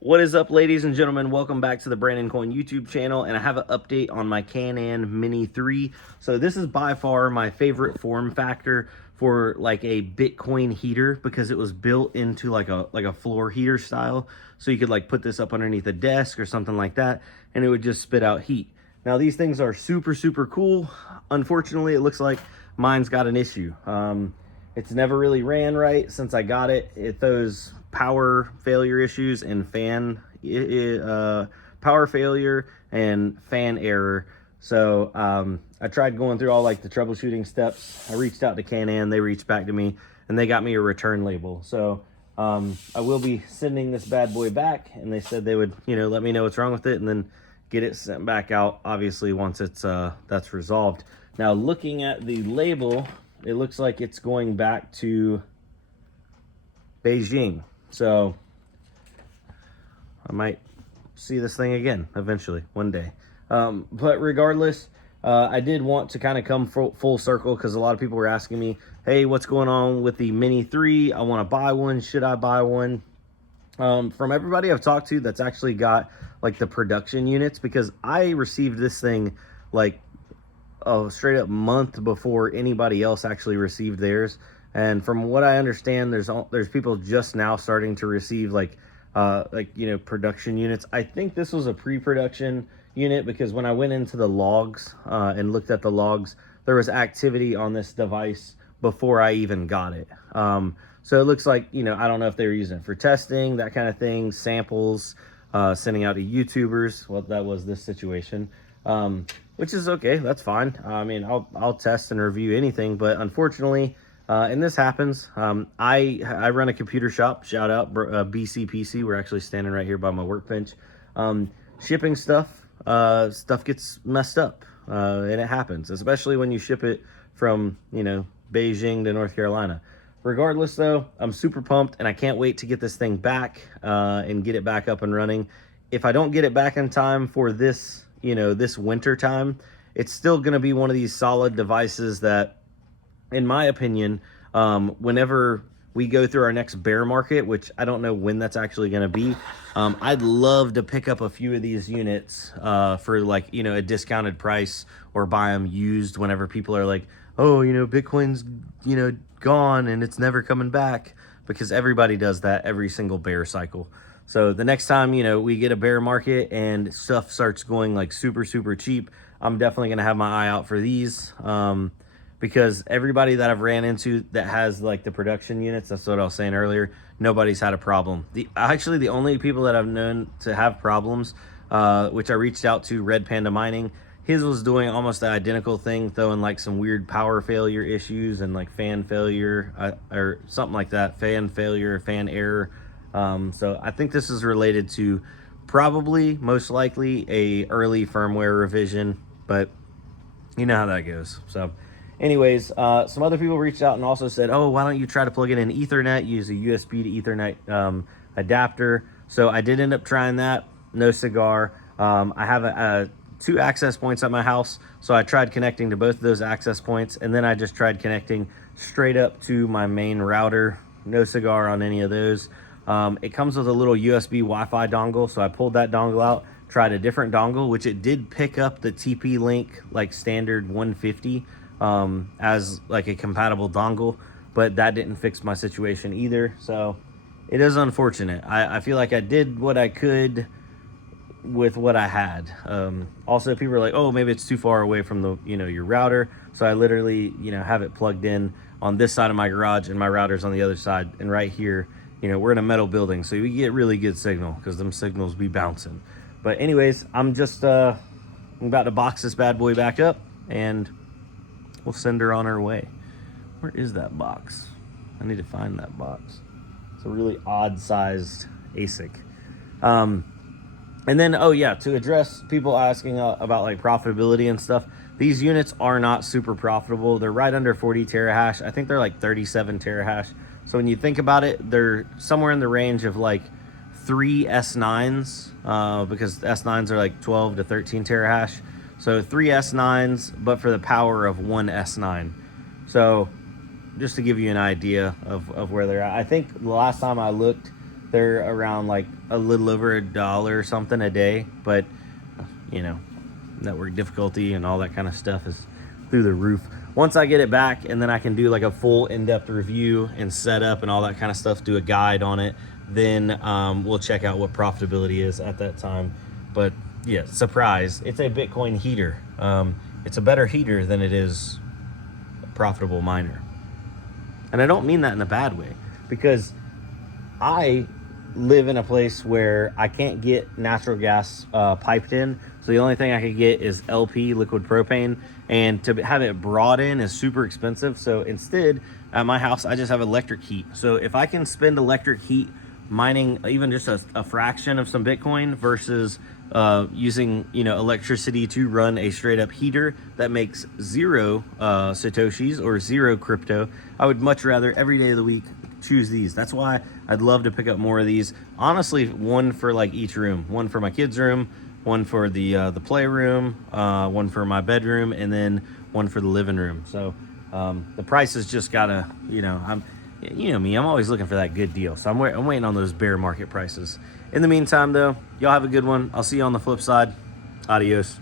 What is up, ladies and gentlemen? Welcome back to the Brandon Coin YouTube channel, and I have an update on my Canaan Mini 3. So this is by far my favorite form factor for like a Bitcoin heater, because it was built into like a floor heater style. So you could like put this up underneath a desk or something like that, and it would just spit out heat. Now these things are super cool. Unfortunately, it looks like mine's got an issue. It's never really ran right since I got it. It throws power failure issues and power failure and fan error. So I tried going through all like the troubleshooting steps. I reached out to Canan, they reached back to me, and they got me a return label. So I will be sending this bad boy back, and they said they would, let me know what's wrong with it and then get it sent back out, obviously, once it's that's resolved. Now, looking at the label, it looks like it's going back to Beijing. So I might see this thing again eventually, one day. But regardless, I did want to kind of come full circle, because a lot of people were asking me, hey, what's going on with the Mini 3? I want to buy one. Should I buy one? From everybody I've talked to that's actually got like the production units, because I received this thing like a straight up month before anybody else actually received theirs. And from what I understand, there's people just now starting to receive like production units. I think this was a pre-production unit, because when I went into the logs and looked at the logs, there was activity on this device before I even got it. So it looks like, I don't know if they were using it for testing, that kind of thing, samples, sending out to YouTubers. Well, that was this situation. Which is okay, that's fine. I mean, I'll test and review anything, but unfortunately, and this happens, I run a computer shop. Shout out BCPC. We're actually standing right here by my workbench. Shipping stuff gets messed up, and it happens, especially when you ship it from Beijing to North Carolina. Regardless, though, I'm super pumped, and I can't wait to get this thing back and get it back up and running. If I don't get it back in time for this this winter time, it's still going to be one of these solid devices that, in my opinion, whenever we go through our next bear market, which I don't know when that's actually going to be, I'd love to pick up a few of these units for like, a discounted price, or buy them used whenever people are like, oh, Bitcoin's, gone and it's never coming back, because everybody does that every single bear cycle. So the next time, we get a bear market and stuff starts going like super cheap, I'm definitely going to have my eye out for these, because everybody that I've ran into that has like the production units, that's what I was saying earlier, nobody's had a problem. Actually, the only people that I've known to have problems, which I reached out to, Red Panda Mining, his was doing almost the identical thing, throwing like some weird power failure issues and like fan failure, or something like that, fan failure, fan error. So I think this is related to probably, most likely, a early firmware revision, but you know how that goes. So anyways, some other people reached out and also said, oh, why don't you try to plug it in Ethernet, use a USB to Ethernet adapter. So I did end up trying that. No cigar. I have two access points at my house, so I tried connecting to both of those access points, and then I just tried connecting straight up to my main router. No cigar on any of those. It comes with a little USB Wi-Fi dongle, so I pulled that dongle out, tried a different dongle, which it did pick up the TP-Link like standard 150 as like a compatible dongle, but that didn't fix my situation either. So it is unfortunate. I feel like I did what I could with what I had. Also, people are like, oh, maybe it's too far away from the your router, so I literally have it plugged in on this side of my garage, and my router's on the other side. And right here, we're in a metal building, so we get really good signal, because them signals be bouncing. But anyways, I'm about to box this bad boy back up, and we'll send her on her way. Where is that box? I need to find that box. It's a really odd sized ASIC. And then, oh yeah, to address people asking about like profitability and stuff, these units are not super profitable. They're right under 40 terahash. I think they're like 37 terahash. So when you think about it, they're somewhere in the range of like 3 S9s, because S9s are like 12 to 13 terahash. So 3 S9s, but for the power of 1 S9. So just to give you an idea of where they're at. I think the last time I looked, They're around like a little over $1 or something a day, but you know, network difficulty and all that kind of stuff is through the roof. Once I get it back, and then I can do like a full in-depth review and setup and all that kind of stuff, do a guide on it, then we'll check out what profitability is at that time. But yeah, surprise, it's a Bitcoin heater. It's a better heater than it is a profitable miner. And I don't mean that in a bad way, because I live in a place where I can't get natural gas piped in. So the only thing I could get is LP, liquid propane, and to have it brought in is super expensive. So instead, at my house, I just have electric heat. So if I can spend electric heat mining even just a fraction of some Bitcoin versus using, you know, electricity to run a straight up heater that makes 0 Satoshis or 0 crypto, I would much rather every day of the week choose these. That's why I'd love to pick up more of these. Honestly, one for like each room, one for my kids' room, one for the playroom, one for my bedroom, and then one for the living room. So the price has just gotta, you know, you know me, I'm always looking for that good deal. So I'm waiting on those bear market prices. In the meantime though, y'all have a good one. I'll see you on the flip side. Adios.